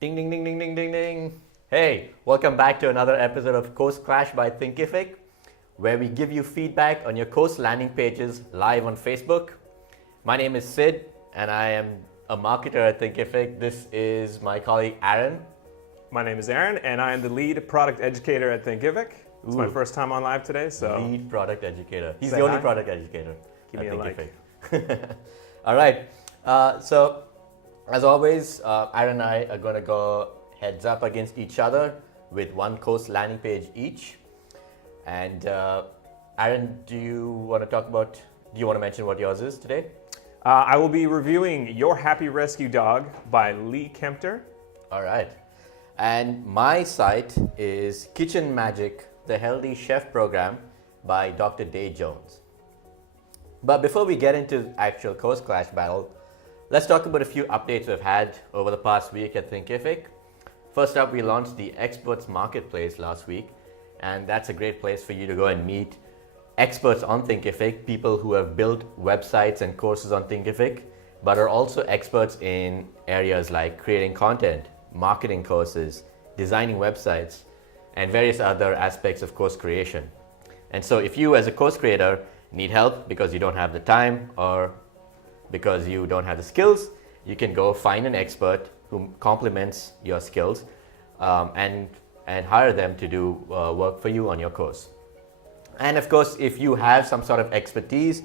Ding, ding, ding, ding, ding, ding, ding. Hey, welcome back to another episode of Course Crash by Thinkific, where we give you feedback on your course landing pages live on Facebook. My name is Sid, and I am a marketer at Thinkific. This is my colleague Aaron. My name is Aaron, and I am the lead product educator at Thinkific. It's my Ooh. first time on live today, so Lead product educator. He's Say the only hi. product educator Give at me a like. Thinkific. All right. So, as always, Aaron and I are going to go heads up against each other with one course landing page each. And Aaron, do you want to mention what yours is today? I will be reviewing Your Happy Rescue Dog by Lee Kempter. All right. And my site is Kitchen Magic, the Healthy Chef Program by Dr. Day Jones. But before we get into the actual course clash battle, let's talk about a few updates we've had over the past week at Thinkific. First up, we launched the Experts Marketplace last week, and that's a great place for you to go and meet experts on Thinkific, people who have built websites and courses on Thinkific, but are also experts in areas like creating content, marketing courses, designing websites, and various other aspects of course creation. And so if you as a course creator need help because you don't have the time or because you don't have the skills, you can go find an expert who complements your skills and hire them to do work for you on your course. And of course, if you have some sort of expertise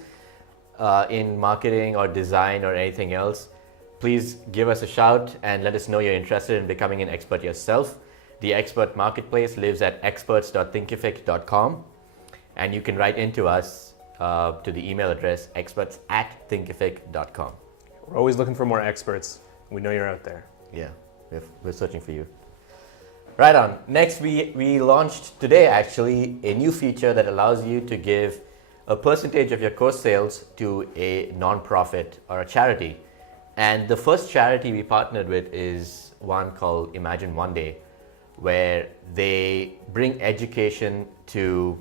in marketing or design or anything else, please give us a shout and let us know you're interested in becoming an expert yourself. The Expert Marketplace lives at experts.thinkific.com, and you can write into us to the email address experts@thinkific.com. We're always looking for more experts. We know you're out there. Yeah, we're searching for you. Right on. Next, we launched today actually a new feature that allows you to give a percentage of your course sales to a non-profit or a charity. And the first charity we partnered with is one called Imagine One Day, where they bring education to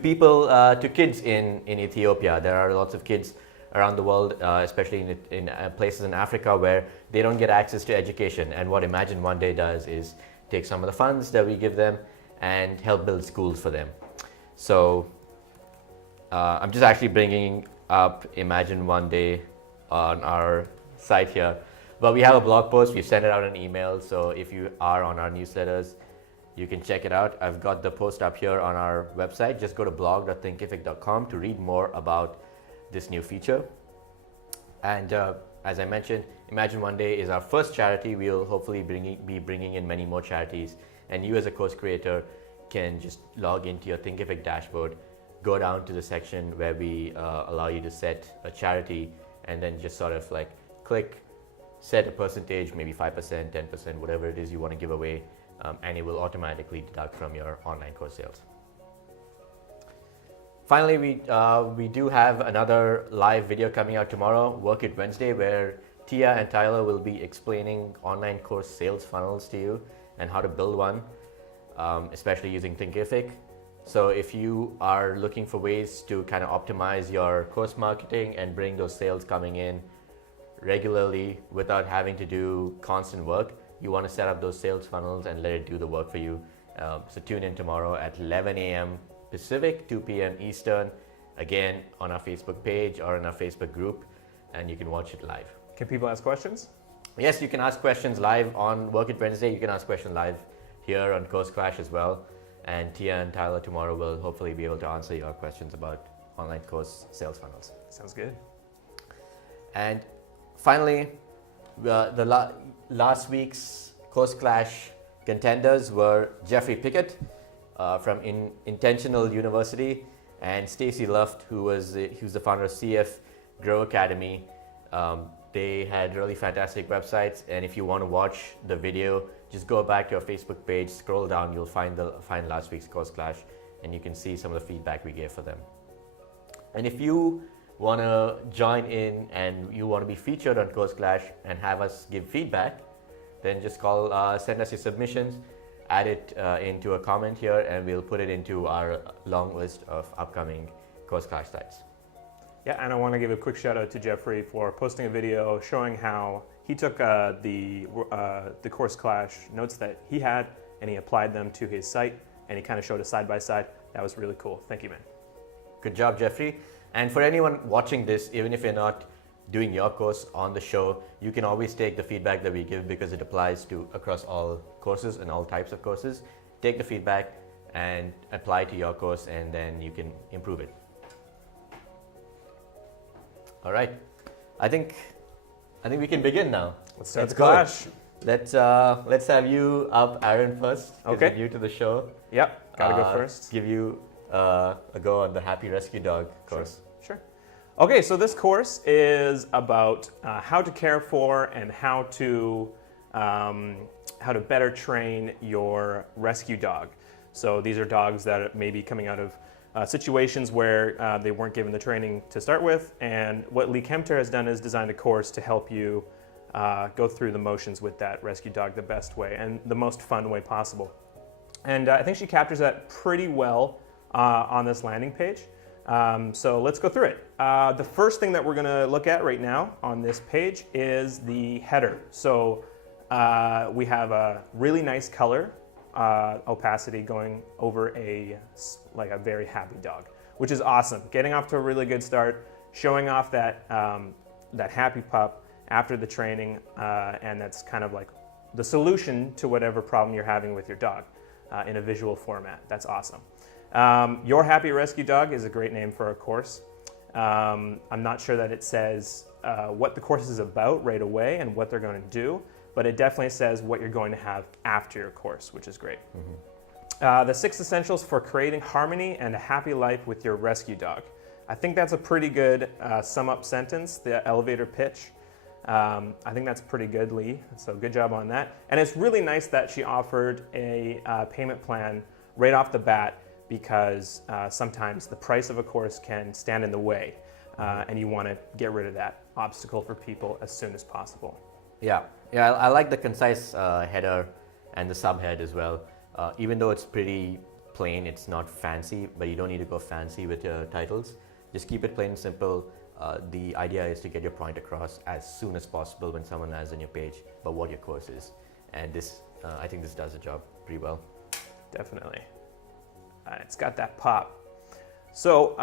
people, to kids in Ethiopia. There are lots of kids around the world, especially in places in Africa where they don't get access to education. And what Imagine One Day does is take some of the funds that we give them and help build schools for them. So I'm just actually bringing up Imagine One Day on our site here. But we have a blog post, we sent it out an email, so if you are on our newsletters, you can check it out. I've got the post up here on our website. Just go to blog.thinkific.com to read more about this new feature. And as I mentioned, Imagine One Day is our first charity. We'll hopefully be bringing in many more charities. And you as a course creator can just log into your Thinkific dashboard, go down to the section where we allow you to set a charity, and then just sort of like click, set a percentage, maybe 5%, 10%, whatever it is you want to give away, and it will automatically deduct from your online course sales. Finally, we do have another live video coming out tomorrow, Work It Wednesday, where Tia and Tyler will be explaining online course sales funnels to you and how to build one, especially using Thinkific. So if you are looking for ways to kind of optimize your course marketing and bring those sales coming in regularly without having to do constant work, you want to set up those sales funnels and let it do the work for you. So tune in tomorrow at 11 a.m. Pacific, 2 p.m. Eastern, again on our Facebook page or in our Facebook group, and you can watch it live. Can people ask questions? Yes, you can ask questions live on Work It Wednesday. You can ask questions live here on Course Crash as well. And Tia and Tyler tomorrow will hopefully be able to answer your questions about online course sales funnels. Sounds good. And finally, last week's Course Clash contenders were Jeffrey Pickett from Intentional University and Stacy Luft, who's the founder of CF Grow Academy. They had really fantastic websites, and if you want to watch the video, just go back to our Facebook page, scroll down, you'll find last week's Course Clash, and you can see some of the feedback we gave for them. And if you want to join in and you want to be featured on Course Clash and have us give feedback, then just send us your submissions, add it into a comment here, and we'll put it into our long list of upcoming Course Clash sites. Yeah, and I want to give a quick shout out to Jeffrey for posting a video showing how he took the course clash notes that he had and he applied them to his site, and he kind of showed us side by side. That was really cool. Thank you, man. Good job, Jeffrey. And for anyone watching this, even if you're not doing your course on the show, you can always take the feedback that we give because it applies to across all courses and all types of courses. Take the feedback and apply to your course, and then you can improve it. All right, I think we can begin now. Let's start the go. clash. Let's have you up, Aaron, first. 'Cause Okay. you're new to the show. Yep, gotta go first. Give you a go on the Happy Rescue Dog course. Sure. Okay, so this course is about how to care for and how to better train your rescue dog. So these are dogs that may be coming out of situations where they weren't given the training to start with, and what Lee Kempter has done is designed a course to help you go through the motions with that rescue dog the best way and the most fun way possible. And I think she captures that pretty well on this landing page. So let's go through it. The first thing that we're going to look at right now on this page is the header. So we have a really nice color opacity going over a very happy dog, which is awesome. Getting off to a really good start, showing off that that happy pup after the training, and that's kind of like the solution to whatever problem you're having with your dog in a visual format. That's awesome. Your Happy Rescue Dog is a great name for a course. I'm not sure that it says what the course is about right away and what they're going to do, but it definitely says what you're going to have after your course, which is great. Mm-hmm. The 6 essentials for creating harmony and a happy life with your rescue dog. I think that's a pretty good sum up sentence, the elevator pitch. I think that's pretty good, Lee, so good job on that. And it's really nice that she offered a payment plan right off the bat, because sometimes the price of a course can stand in the way, and you want to get rid of that obstacle for people as soon as possible. Yeah, I like the concise header and the subhead as well. Even though it's pretty plain, it's not fancy, but you don't need to go fancy with your titles. Just keep it plain and simple. The idea is to get your point across as soon as possible when someone lands on your page about what your course is. And this, I think this does the job pretty well. Definitely. It's got that pop. So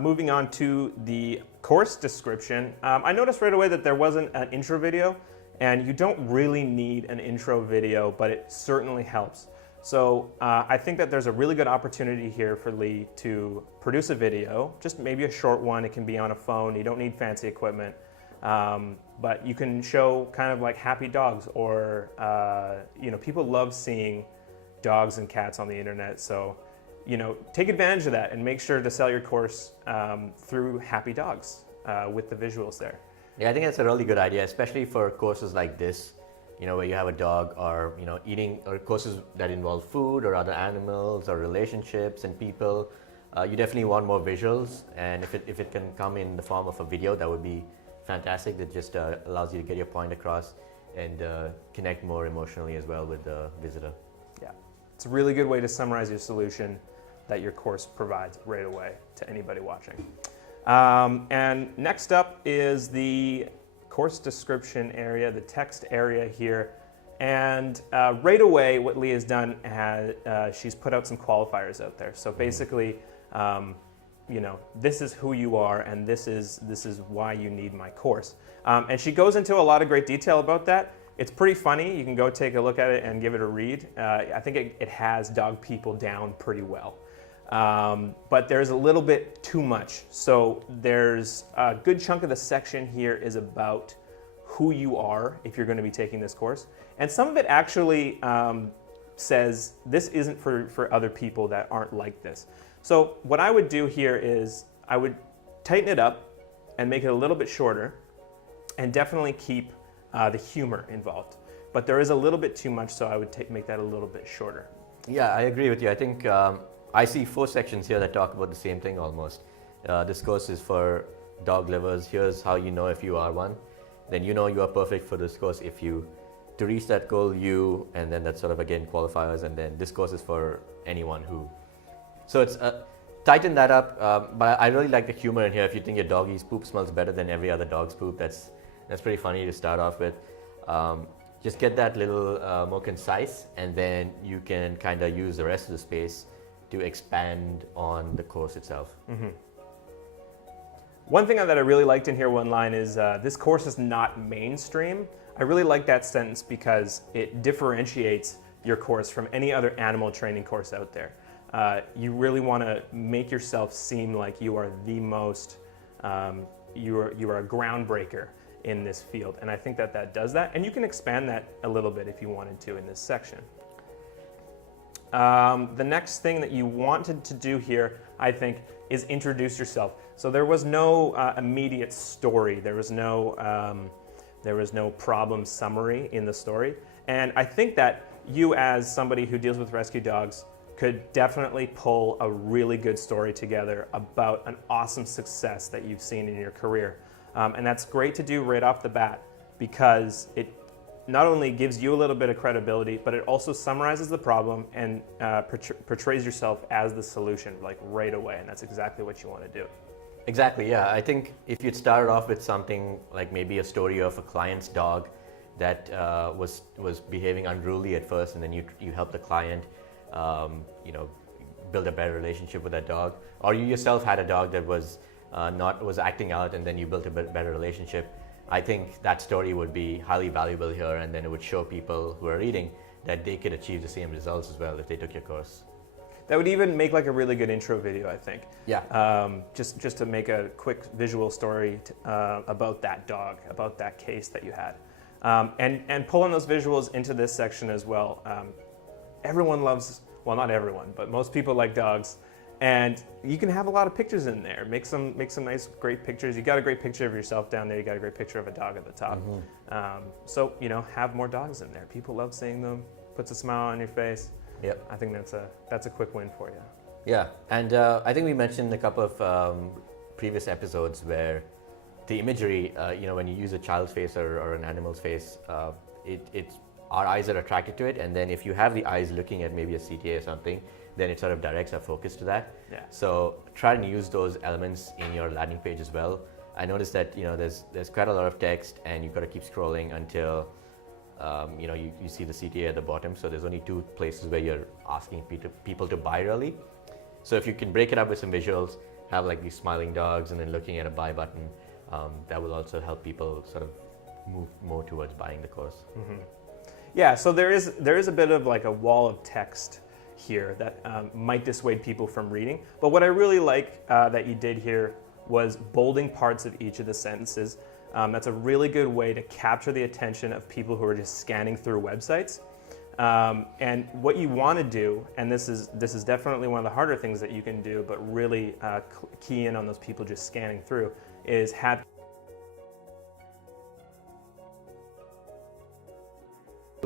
moving on to the course description, I noticed right away that there wasn't an intro video, and you don't really need an intro video, but it certainly helps. So I think that there's a really good opportunity here for Lee to produce a video, just maybe a short one. It can be on a phone. You don't need fancy equipment, but you can show kind of like happy dogs, or people love seeing dogs and cats on the internet. So take advantage of that and make sure to sell your course through happy dogs with the visuals there. Yeah, I think that's a really good idea, especially for courses like this, where you have a dog, or eating, or courses that involve food or other animals or relationships and people. You definitely want more visuals, and if it can come in the form of a video, that would be fantastic. That just allows you to get your point across and connect more emotionally as well with the visitor. Yeah, it's a really good way to summarize your solution that your course provides right away to anybody watching. And next up is the course description area, the text area here. And right away, what Lee has done, she's put out some qualifiers out there. So basically, this is who you are, and this is why you need my course. And she goes into a lot of great detail about that. It's pretty funny. You can go take a look at it and give it a read. I think it has dog people down pretty well. But there's a little bit too much. So there's a good chunk of the section here is about who you are if you're going to be taking this course. And some of it actually says this isn't for other people that aren't like this. So what I would do here is I would tighten it up and make it a little bit shorter, and definitely keep the humor involved. But there is a little bit too much, so I would make that a little bit shorter. Yeah, I agree with you. I think I see 4 sections here that talk about the same thing almost. This course is for dog lovers. Here's how you know if you are one. Then you are perfect for this course if you, to reach that goal, and then that's sort of again qualifiers, and then this course is for anyone who. So it's tighten that up, but I really like the humor in here. If you think your doggy's poop smells better than every other dog's poop, that's pretty funny to start off with. Just get that little more concise, and then you can kind of use the rest of the space to expand on the course itself. One thing that I really liked in here, one line, is this course is not mainstream. I really like that sentence because it differentiates your course from any other animal training course out there. You really want to make yourself seem like you are the most, you are a groundbreaker in this field. And I think that that does that. And you can expand that a little bit if you wanted to in this section. The next thing that you wanted to do here, I think, is introduce yourself. So there was no immediate story. There was no problem summary in the story. And I think that you, as somebody who deals with rescue dogs, could definitely pull a really good story together about an awesome success that you've seen in your career. And that's great to do right off the bat because it not only gives you a little bit of credibility, but it also summarizes the problem and portrays yourself as the solution, like right away. And that's exactly what you want to do. Exactly, yeah. I think if you'd started off with something like maybe a story of a client's dog that was behaving unruly at first, and then you helped the client, build a better relationship with that dog, or you yourself had a dog that was acting out, and then you built a better relationship. I think that story would be highly valuable here, and then it would show people who are reading that they could achieve the same results as well if they took your course. That would even make like a really good intro video, I think. Yeah. Just to make a quick visual story about that dog, about that case that you had, and pull on those visuals into this section as well. Everyone loves, well, not everyone, but most people like dogs, and you can have a lot of pictures in there. Make some nice, great pictures. You got a great picture of yourself down there. You got a great picture of a dog at the top. So have more dogs in there. People love seeing them. Puts a smile on your face. Yep. I think that's a quick win for you. Yeah, and I think we mentioned a couple of previous episodes where the imagery, when you use a child's face or an animal's face, our eyes are attracted to it, and then if you have the eyes looking at maybe a CTA or something, then it sort of directs our focus to that. Yeah. So try and use those elements in your landing page as well. I noticed that there's quite a lot of text, and you've got to keep scrolling until you see the CTA at the bottom. So there's only 2 places where you're asking people to buy really. So if you can break it up with some visuals, have like these smiling dogs, and then looking at a buy button, that will also help people sort of move more towards buying the course. Mm-hmm. Yeah, so there is a bit of like a wall of text here that might dissuade people from reading. But what I really like that you did here was bolding parts of each of the sentences. That's a really good way to capture the attention of people who are just scanning through websites. And what you want to do, and this is definitely one of the harder things that you can do, but really key in on those people just scanning through, is have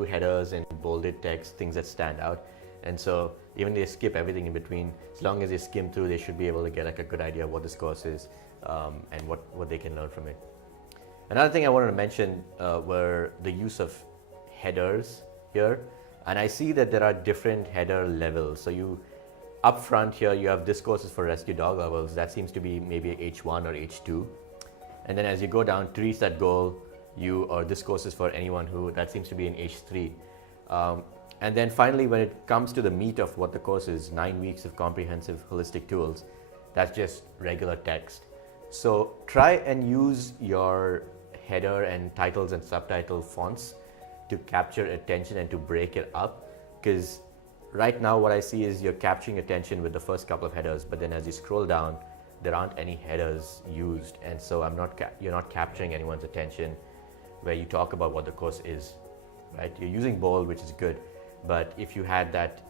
headers and bolded text, things that stand out. And so even they skip everything in between, as long as they skim through, they should be able to get like a good idea of what this course is and what they can learn from it. Another thing I wanted to mention were the use of headers here. And I see that there are different header levels. So you, up front here, you have this course is for rescue dog levels. That seems to be maybe H1 or H2. And then as you go down to reach that goal, this course is for anyone who, that seems to be in H3. And then finally, when it comes to the meat of what the course is, 9 weeks of comprehensive holistic tools, that's just regular text. So try and use your header and titles and subtitle fonts to capture attention and to break it up. Because right now what I see is you're capturing attention with the first couple of headers, but then as you scroll down, there aren't any headers used. And so you're not capturing anyone's attention where you talk about what the course is, right? You're using bold, which is good. But if you had that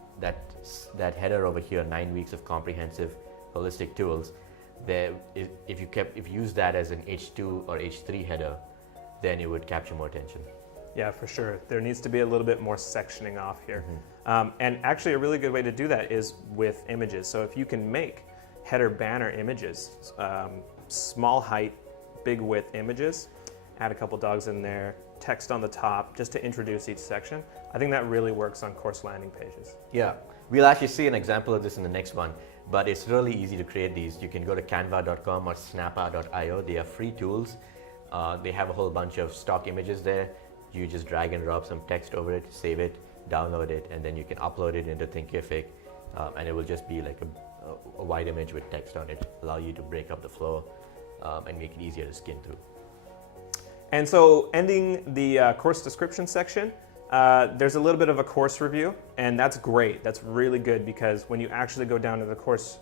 header over here, 9 weeks of comprehensive holistic tools, if you use that as an H2 or H3 header, then it would capture more attention. Yeah, for sure. There needs to be a little bit more sectioning off here. And actually a really good way to do that is with images. So if you can make header banner images, small height, big width images, add a couple dogs in there, text on the top, just to introduce each section. I think that really works on course landing pages. Yeah, we'll actually see an example of this in the next one, but it's really easy to create these. You can go to canva.com or snappa.io. They are free tools. They have a whole bunch of stock images there. You just drag and drop some text over it, save it, download it, and then you can upload it into Thinkific, and it will just be like a white image with text on it, allow you to break up the flow and make it easier to skim through. And so ending the course description section, there's a little bit of a course review, and that's great. That's really good because when you actually go down to the course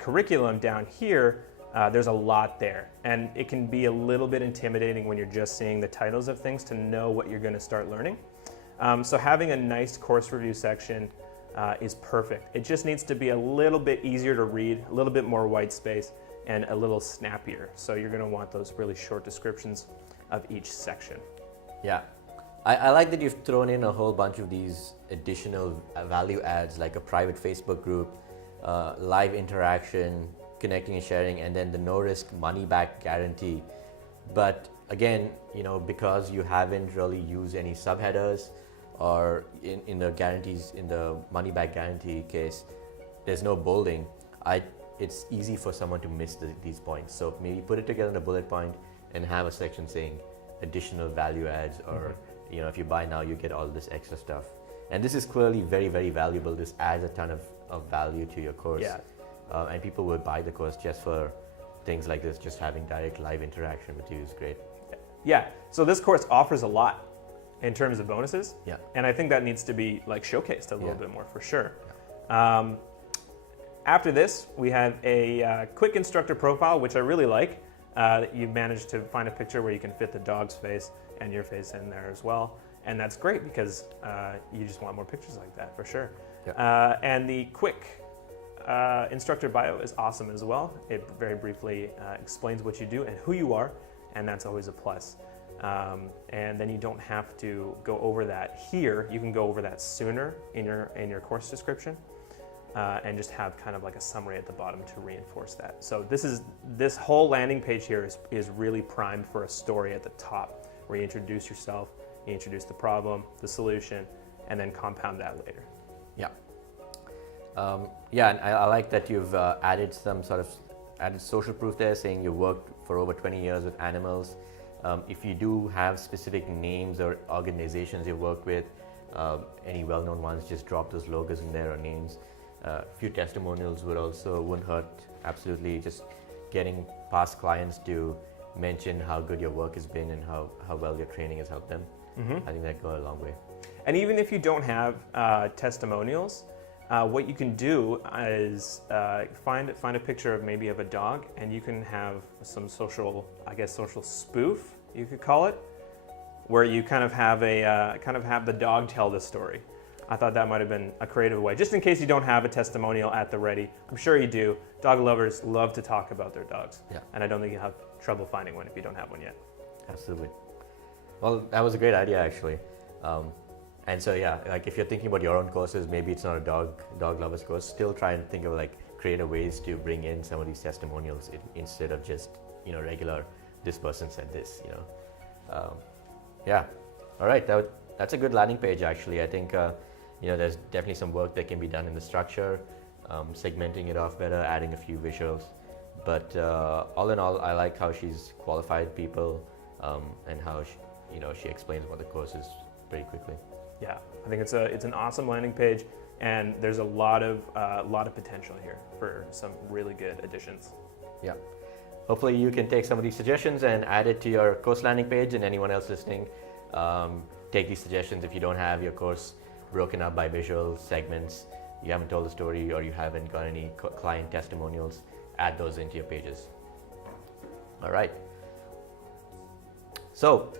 curriculum down here, there's a lot there. And it can be a little bit intimidating when you're just seeing the titles of things to know what you're going to start learning. So having a nice course review section is perfect. It just needs to be a little bit easier to read, a little bit more white space, and a little snappier. So you're going to want those really short descriptions of each section. Yeah. I like that you've thrown in a whole bunch of these additional value adds, like a private Facebook group, live interaction, connecting and sharing, and then the no risk money back guarantee. But again, because you haven't really used any subheaders, or in the guarantees, in the money back guarantee case, there's no bolding. It's easy for someone to miss these points. So maybe put it together in a bullet point and have a section saying additional value adds, or if you buy now, you get all this extra stuff. And this is clearly very, very valuable. This adds a ton of value to your course. Yeah. And people will buy the course just for things like this. Just having direct live interaction with you is great. Yeah, so this course offers a lot in terms of bonuses. Yeah. And I think that needs to be showcased a little bit more for sure. Yeah. After this, we have a quick instructor profile, which I really like. You managed to find a picture where you can fit the dog's face and your face in there as well. And that's great because you just want more pictures like that for sure. Yeah. And the quick instructor bio is awesome as well. It very briefly explains what you do and who you are, and that's always a plus. And then you don't have to go over that here. You can go over that sooner in your course description. And just have kind of like a summary at the bottom to reinforce that. So this whole landing page here is really primed for a story at the top, where you introduce yourself, you introduce the problem, the solution, and then compound that later. Yeah. And I like that you've added some sort of added social proof there, saying you worked for over 20 years with animals. If you do have specific names or organizations you worked with, any well-known ones, just drop those logos in there or names. A few testimonials wouldn't hurt. Absolutely, just getting past clients to mention how good your work has been and how well your training has helped them. I think that goes a long way. And even if you don't have testimonials, what you can do is find a picture of maybe of a dog, and you can have some social spoof, you could call it, where you kind of have the dog tell the story. I thought that might have been a creative way, just in case you don't have a testimonial at the ready. I'm sure you do. Dog lovers love to talk about their dogs. Yeah. And I don't think you'll have trouble finding one if you don't have one yet. Absolutely. Well, that was a great idea, actually. And so, if you're thinking about your own courses, maybe it's not a dog lovers course, still try and think of creative ways to bring in some of these testimonials instead of just, regular, this person said this, All right. That's a good landing page, actually. I think, there's definitely some work that can be done in the structure, segmenting it off better, adding a few visuals. But all in all, I like how she's qualified people and how she explains what the course is pretty quickly. Yeah, I think it's an awesome landing page, and there's a lot of potential here for some really good additions. Yeah. Hopefully you can take some of these suggestions and add it to your course landing page, and anyone else listening, take these suggestions. If you don't have your course broken up by visual segments, you haven't told the story, or you haven't got any client testimonials, add those into your pages. All right. So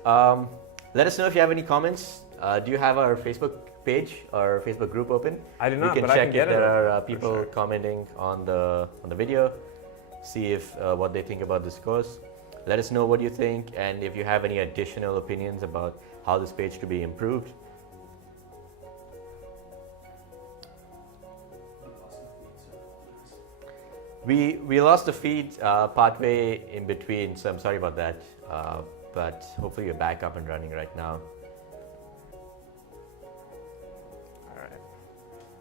let us know if you have any comments. Do you have our Facebook page or Facebook group open? I do not, You can but check I can get if there it are people commenting on the video. See if what they think about this course. Let us know what you think, and if you have any additional opinions about how this page could be improved. We lost the feed partway in between, so I'm sorry about that. But hopefully you're back up and running right now.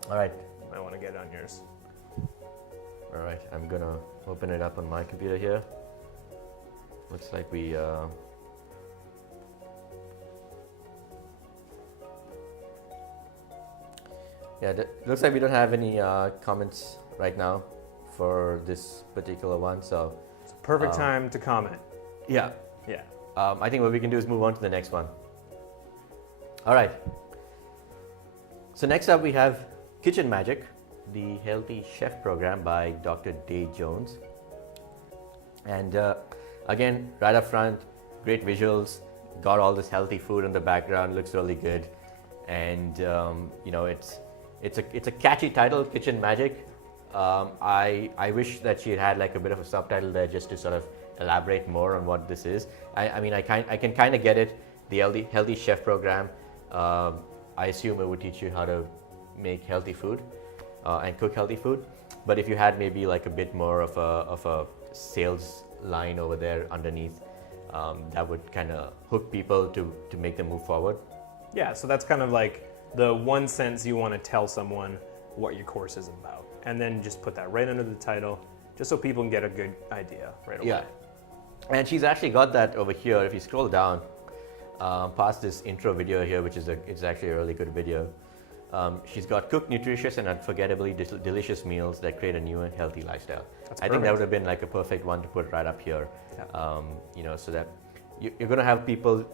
All right. I want to get on yours. All right. I'm gonna open it up on my computer here. Looks like we. Yeah, looks like we don't have any comments right now for this particular one. So It's a perfect time to comment. yeah, Yeah. I think what we can do is move on to the next one. All right. So next up we have Kitchen Magic, the Healthy Chef program by Dr. Day Jones. And again, right up front, great visuals, got all this healthy food in the background, looks really good. And it's a catchy title, Kitchen Magic. I wish that she had like a bit of a subtitle there just to sort of elaborate more on what this is. I can kind of get it. The healthy chef program. I assume it would teach you how to make healthy food and cook healthy food. But if you had maybe like a bit more of a sales line over there underneath, that would kind of hook people to make them move forward. Yeah, so that's kind of like the one sentence you want to tell someone what your course is about. And then just put that right under the title, just so people can get a good idea right away. Yeah. And she's actually got that over here. If you scroll down past this intro video here, which is it's actually a really good video, she's got cooked, nutritious, and unforgettably delicious meals that create a new and healthy lifestyle. I think that would have been like a perfect one to put right up here. Yeah. So that you're going to have people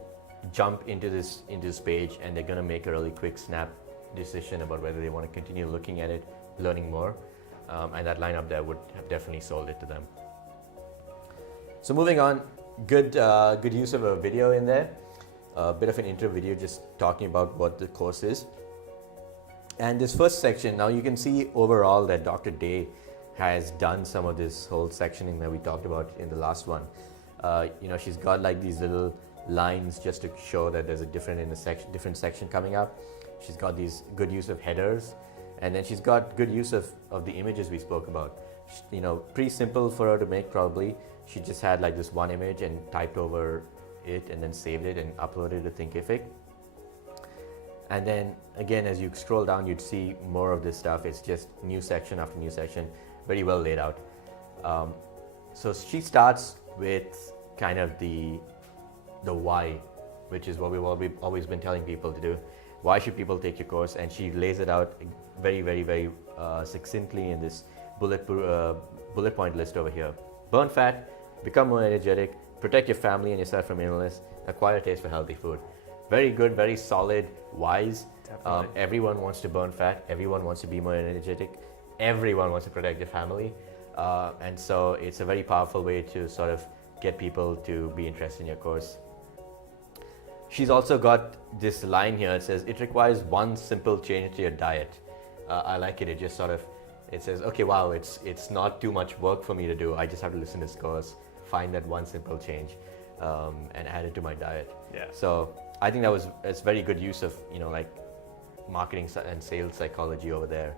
jump into this page, and they're going to make a really quick snap decision about whether they want to continue looking at it, learning more, and that lineup there would have definitely sold it to them. So moving on, good use of a video in there, a bit of an intro video just talking about what the course is. And this first section, now you can see overall that Dr. Day has done some of this whole sectioning that we talked about in the last one. She's got like these little lines just to show that there's a different section coming up. She's got these good use of headers, and then she's got good use of the images we spoke about. Pretty simple for her to make probably. She just had like this one image and typed over it and then saved it and uploaded it to Thinkific. And then again, as you scroll down, you'd see more of this stuff. It's just new section after new section, very well laid out. So she starts with kind of the why, which is what we've always been telling people to do. Why should people take your course? And she lays it out very, very, very succinctly in this bullet point list over here. Burn fat, become more energetic, protect your family and yourself from illness, acquire a taste for healthy food. Very good, very solid, wise. Everyone wants to burn fat. Everyone wants to be more energetic. Everyone wants to protect their family. And so it's a very powerful way to sort of get people to be interested in your course. She's also got this line here. It says, it requires one simple change to your diet. I like it. It just sort of, it says, okay, wow, it's not too much work for me to do. I just have to listen to this course, find that one simple change, and add it to my diet. Yeah. So I think it's very good use of, like marketing and sales psychology over there.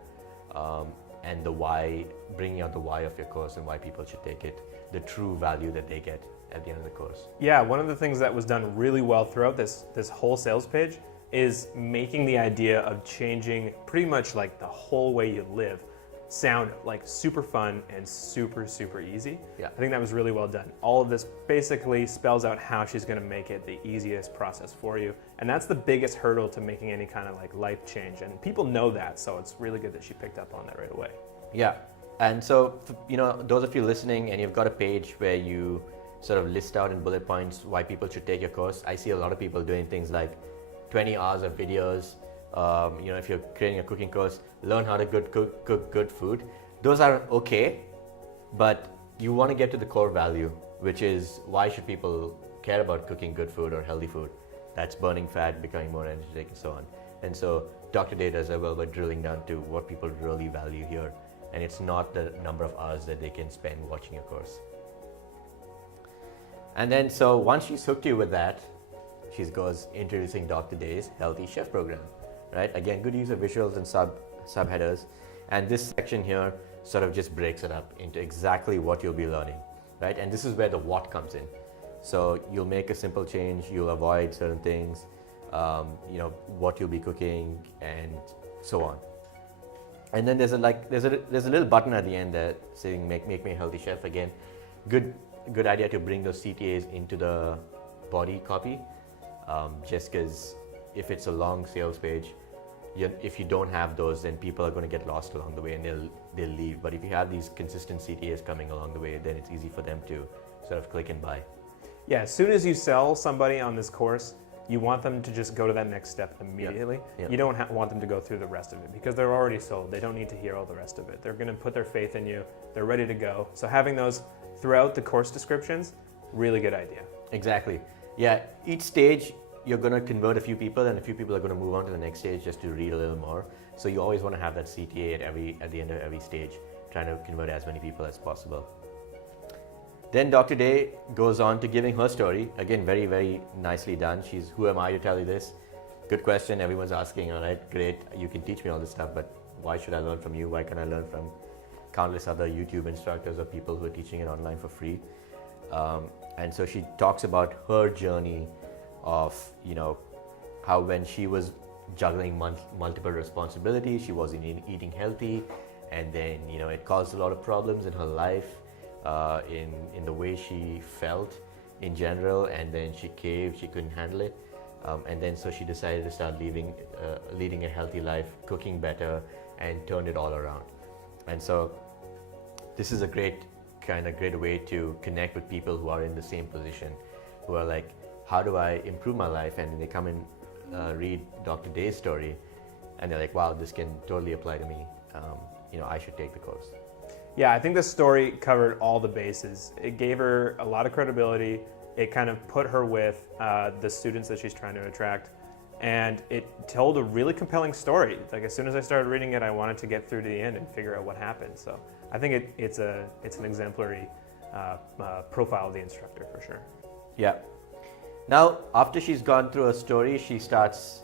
And the why, bringing out the why of your course and why people should take it, the true value that they get at the end of the course. Yeah, one of the things that was done really well throughout this whole sales page is making the idea of changing pretty much like the whole way you live sound like super fun and super, super easy. Yeah. I think that was really well done. All of this basically spells out how she's going to make it the easiest process for you. And that's the biggest hurdle to making any kind of like life change. And people know that, so it's really good that she picked up on that right away. Yeah. And so, those of you listening and you've got a page where you sort of list out in bullet points why people should take your course. I see a lot of people doing things like 20 hours of videos. If you're creating a cooking course, learn how to cook good food. Those are okay, but you want to get to the core value, which is why should people care about cooking good food or healthy food? That's burning fat, becoming more energetic, and so on. And so Dr. Day does that well by drilling down to what people really value here. And it's not the number of hours that they can spend watching your course. And then, so once she's hooked you with that, she goes introducing Dr. Day's Healthy Chef program, right? Again, good use of visuals and subheaders. And this section here sort of just breaks it up into exactly what you'll be learning, right? And this is where the what comes in. So you'll make a simple change, you'll avoid certain things, what you'll be cooking, and so on. And then there's a little button at the end that saying make me a healthy chef. Again, good idea to bring those CTAs into the body copy, just because if it's a long sales page, if you don't have those, then people are going to get lost along the way and they'll leave. But if you have these consistent CTAs coming along the way, then it's easy for them to sort of click and buy. Yeah, as soon as you sell somebody on this course, you want them to just go to that next step immediately. Yeah. You don't want them to go through the rest of it because they're already sold. They don't need to hear all the rest of it. They're going to put their faith in you. They're ready to go. So having those throughout the course descriptions, really good idea. Exactly. Yeah, each stage you're going to convert a few people, and a few people are going to move on to the next stage just to read a little more. So you always want to have that CTA at the end of every stage, trying to convert as many people as possible. Then Dr. Day goes on to giving her story. Again, very, very nicely done. She's, who am I to tell you this? Good question. Everyone's asking, all right, great. You can teach me all this stuff, but why should I learn from you? Why can't I learn from countless other YouTube instructors or people who are teaching it online for free? And so she talks about her journey of, how when she was juggling multiple responsibilities, she wasn't eating healthy, and then, it caused a lot of problems in her life. In the way she felt in general, and then she caved, she couldn't handle it, and then so she decided to start leading a healthy life, cooking better, and turned it all around. And so this is a great way to connect with people who are in the same position, who are like, how do I improve my life? And they come and read Dr. Day's story, and they're like, wow, this can totally apply to me. I should take the course. Yeah, I think this story covered all the bases. It gave her a lot of credibility. It kind of put her with the students that she's trying to attract. And it told a really compelling story. Like, as soon as I started reading it, I wanted to get through to the end and figure out what happened. So I think it's an exemplary profile of the instructor for sure. Yeah. Now, after she's gone through her story, she starts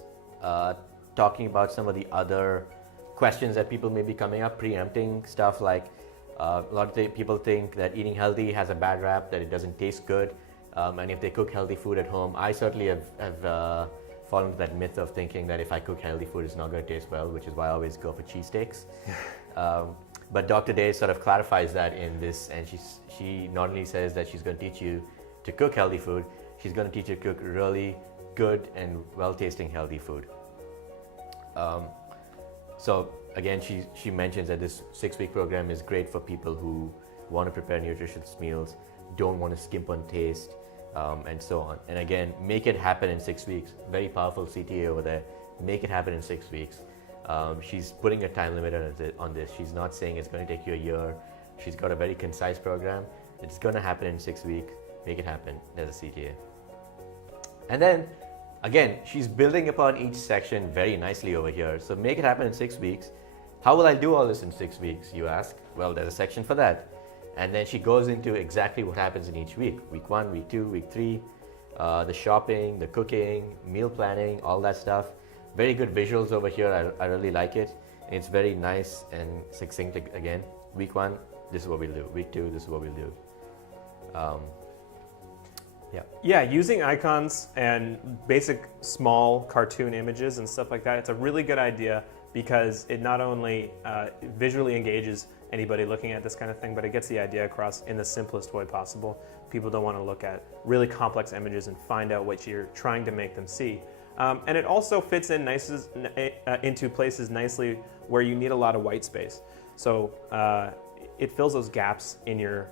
talking about some of the other questions that people may be coming up, preempting stuff like, a lot of people think that eating healthy has a bad rap, that it doesn't taste good, and if they cook healthy food at home, I certainly have fallen into that myth of thinking that if I cook healthy food, it's not going to taste well, which is why I always go for cheesesteaks. But Dr. Day sort of clarifies that in this, and she not only says that she's going to teach you to cook healthy food, she's going to teach you to cook really good and well-tasting healthy food. So again, she mentions that this 6-week program is great for people who want to prepare nutritious meals, don't want to skimp on taste, and so on. And again, make it happen in 6 weeks. Very powerful CTA over there. Make it happen in 6 weeks. She's putting a time limit on this. She's not saying it's going to take you a year. She's got a very concise program. It's going to happen in 6 weeks. Make it happen. There's a CTA. And then again, she's building upon each section very nicely over here. So make it happen in 6 weeks. How will I do all this in 6 weeks, you ask? Well, there's a section for that. And then she goes into exactly what happens in each week. Week 1, week 2, week 3, the shopping, the cooking, meal planning, all that stuff. Very good visuals over here. I really like it. And it's very nice and succinct again. Week 1, this is what we'll do. Week 2, this is what we'll do. Yeah, using icons and basic small cartoon images and stuff like that, it's a really good idea because it not only visually engages anybody looking at this kind of thing, but it gets the idea across in the simplest way possible. People don't want to look at really complex images and find out what you're trying to make them see. And it also fits in into places nicely where you need a lot of white space. So it fills those gaps in your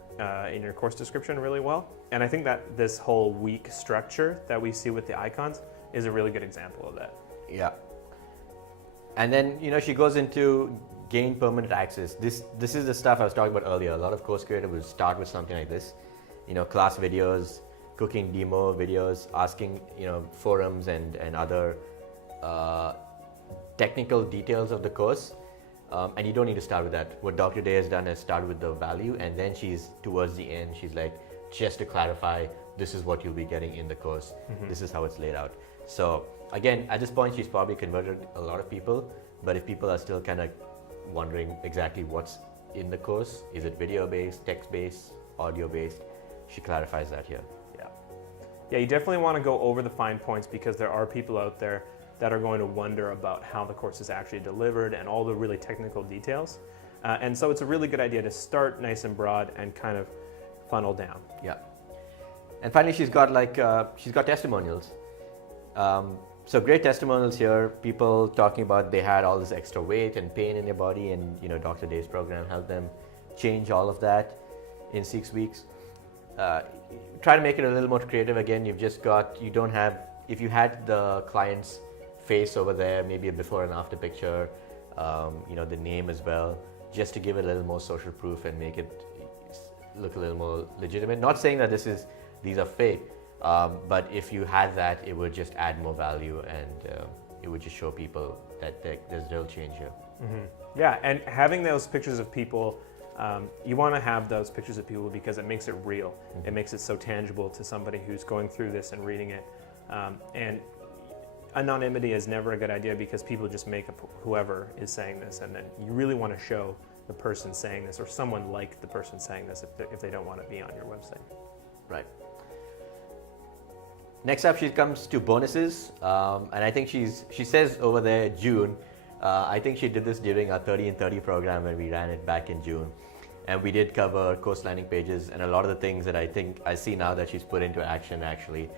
course description really well. And I think that this whole week structure that we see with the icons is a really good example of that. Yeah. And then, she goes into gain permanent access. This is the stuff I was talking about earlier. A lot of course creators will start with something like this, class videos, cooking demo videos, asking, forums and other technical details of the course. And you don't need to start with that. What Dr. Day has done is start with the value, and then towards the end, she's like, just to clarify, this is what you'll be getting in the course. Mm-hmm. This is how it's laid out. So again, at this point, she's probably converted a lot of people, but if people are still kind of wondering exactly what's in the course, is it video-based, text-based, audio-based, she clarifies that here. Yeah, you definitely want to go over the fine points because there are people out there that are going to wonder about how the course is actually delivered and all the really technical details. And so it's a really good idea to start nice and broad and kind of funnel down. Yeah. And finally, she's got testimonials. So great testimonials here. People talking about they had all this extra weight and pain in their body, and Dr. Day's program helped them change all of that in 6 weeks. Try to make it a little more creative. Again, if you had the client's face over there, maybe a before and after picture, the name as well, just to give it a little more social proof and make it look a little more legitimate. Not saying that these are fake, but if you had that, it would just add more value, and it would just show people that there's real change here. Mm-hmm. Yeah, and having those pictures of people, you want to have those pictures of people because it makes it real. Mm-hmm. It makes it so tangible to somebody who's going through this and reading it. And anonymity is never a good idea because people just make up whoever is saying this, and then you really want to show the person saying this or someone like the person saying this if they don't want to be on your website. Right. Next up, she comes to bonuses, and I think she says over there June. I think she did this during our 30 and 30 program when we ran it back in June, and we did cover course landing pages and a lot of the things that I see now that she's put into action actually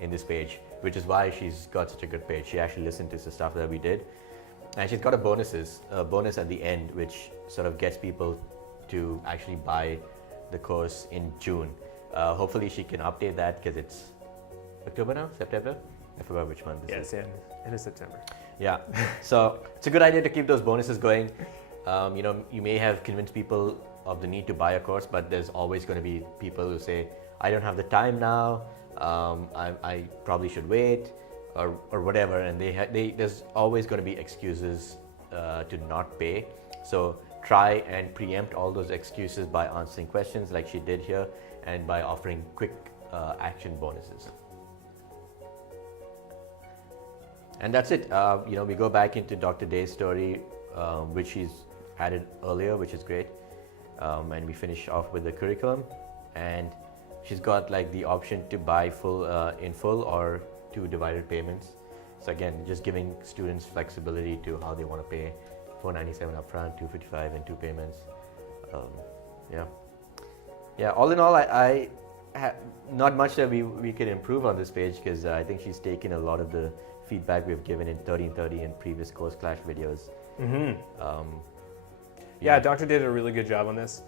in this page, which is why she's got such a good page. She actually listened to the stuff that we did, and she's got a bonus at the end, which sort of gets people to actually buy the course in June. Hopefully she can update that because it's October now? September? I forgot which month this is. Yes, it is September. Yeah, so it's a good idea to keep those bonuses going. You may have convinced people of the need to buy a course, but there's always going to be people who say, I don't have the time now, I probably should wait, or whatever, and there's always going to be excuses to not pay. So try and preempt all those excuses by answering questions like she did here, and by offering quick action bonuses. And that's it. We go back into Dr. Day's story, which she's added earlier, which is great. And we finish off with the curriculum, and she's got like the option to buy in full or 2 divided payments. So again, just giving students flexibility to how they want to pay. $497 upfront, $255 in 2 payments. Yeah. All in all, I not much that we can improve on this page, because I think she's taken a lot of the feedback we've given in 30 and 30 and previous course clash videos. Mm-hmm. Yeah, Dr. did a really good job on this.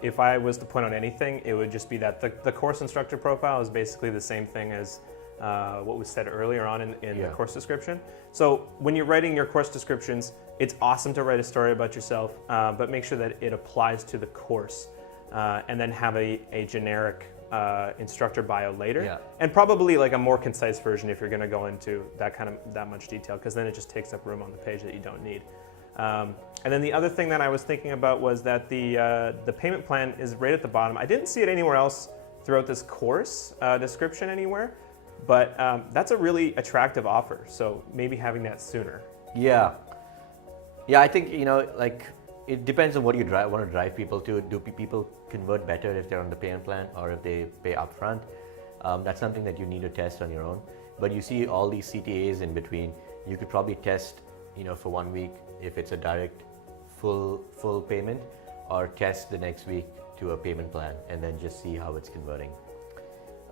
If I was to point out anything, it would just be that the course instructor profile is basically the same thing as what was said earlier on in the course description. So when you're writing your course descriptions, it's awesome to write a story about yourself, but make sure that it applies to the course, and then have a generic instructor bio later, and probably like a more concise version if you're going to go into that much detail, because then it just takes up room on the page that you don't need. And then the other thing that I was thinking about was that the payment plan is right at the bottom. I didn't see it anywhere else throughout this course description anywhere, but that's a really attractive offer. So maybe having that sooner. Yeah, I think it depends on what you want to drive people to. Do people convert better if they're on the payment plan or if they pay upfront? That's something that you need to test on your own. But you see all these CTAs in between. You could probably test, for 1 week if it's a direct full payment, or test the next week to a payment plan and then just see how it's converting.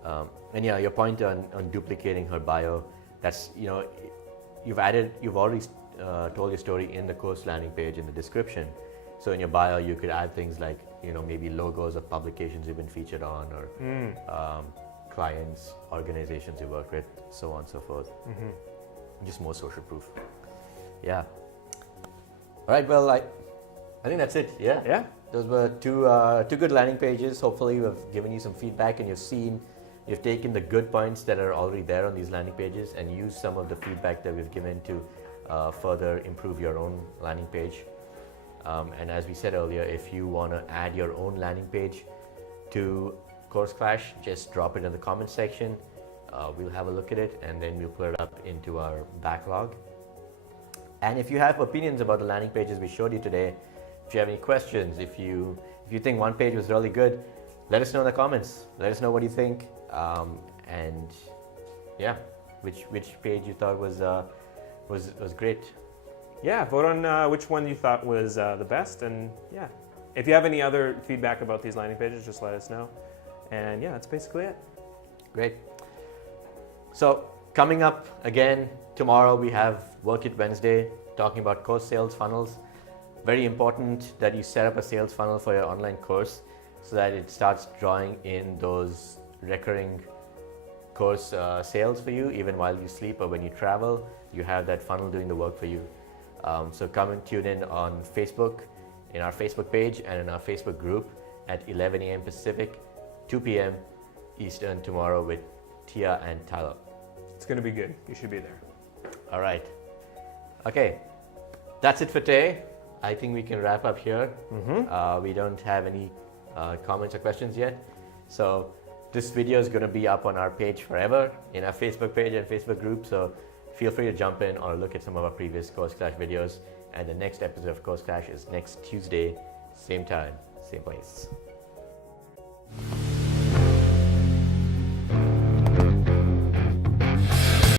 And your point on duplicating her bio, that's you've already told your story in the course landing page in the description. So in your bio you could add things like maybe logos of publications you've been featured on, or clients, organizations you work with, so on and so forth. Mm-hmm. Just more social proof. Yeah. All right. Well, I think that's it. Yeah. Those were two good landing pages. Hopefully, we've given you some feedback, and you've taken the good points that are already there on these landing pages and used some of the feedback that we've given to further improve your own landing page. And as we said earlier, if you want to add your own landing page to Course Clash, just drop it in the comment section. We'll have a look at it, and then we'll put it up into our backlog. And if you have opinions about the landing pages we showed you today, if you have any questions, if you think one page was really good, let us know in the comments. Let us know what you think, and which page you thought was great. Yeah, vote on which one you thought was the best, and if you have any other feedback about these landing pages, just let us know. And that's basically it. Great. So coming up again tomorrow, we have Work It Wednesday, talking about course sales funnels. Very important that you set up a sales funnel for your online course so that it starts drawing in those recurring course sales for you, even while you sleep or when you travel. You have that funnel doing the work for you. So come and tune in on Facebook, in our Facebook page and in our Facebook group at 11 a.m. Pacific, 2 p.m. Eastern tomorrow with Tia and Tyler. It's going to be good. You should be there. All right. Okay. That's it for today. I think we can wrap up here. We don't have any comments or questions yet. So this video is going to be up on our page forever, in our Facebook page and Facebook group. So feel free to jump in or look at some of our previous Course Clash videos. And the next episode of Course Clash is next Tuesday, same time, same place.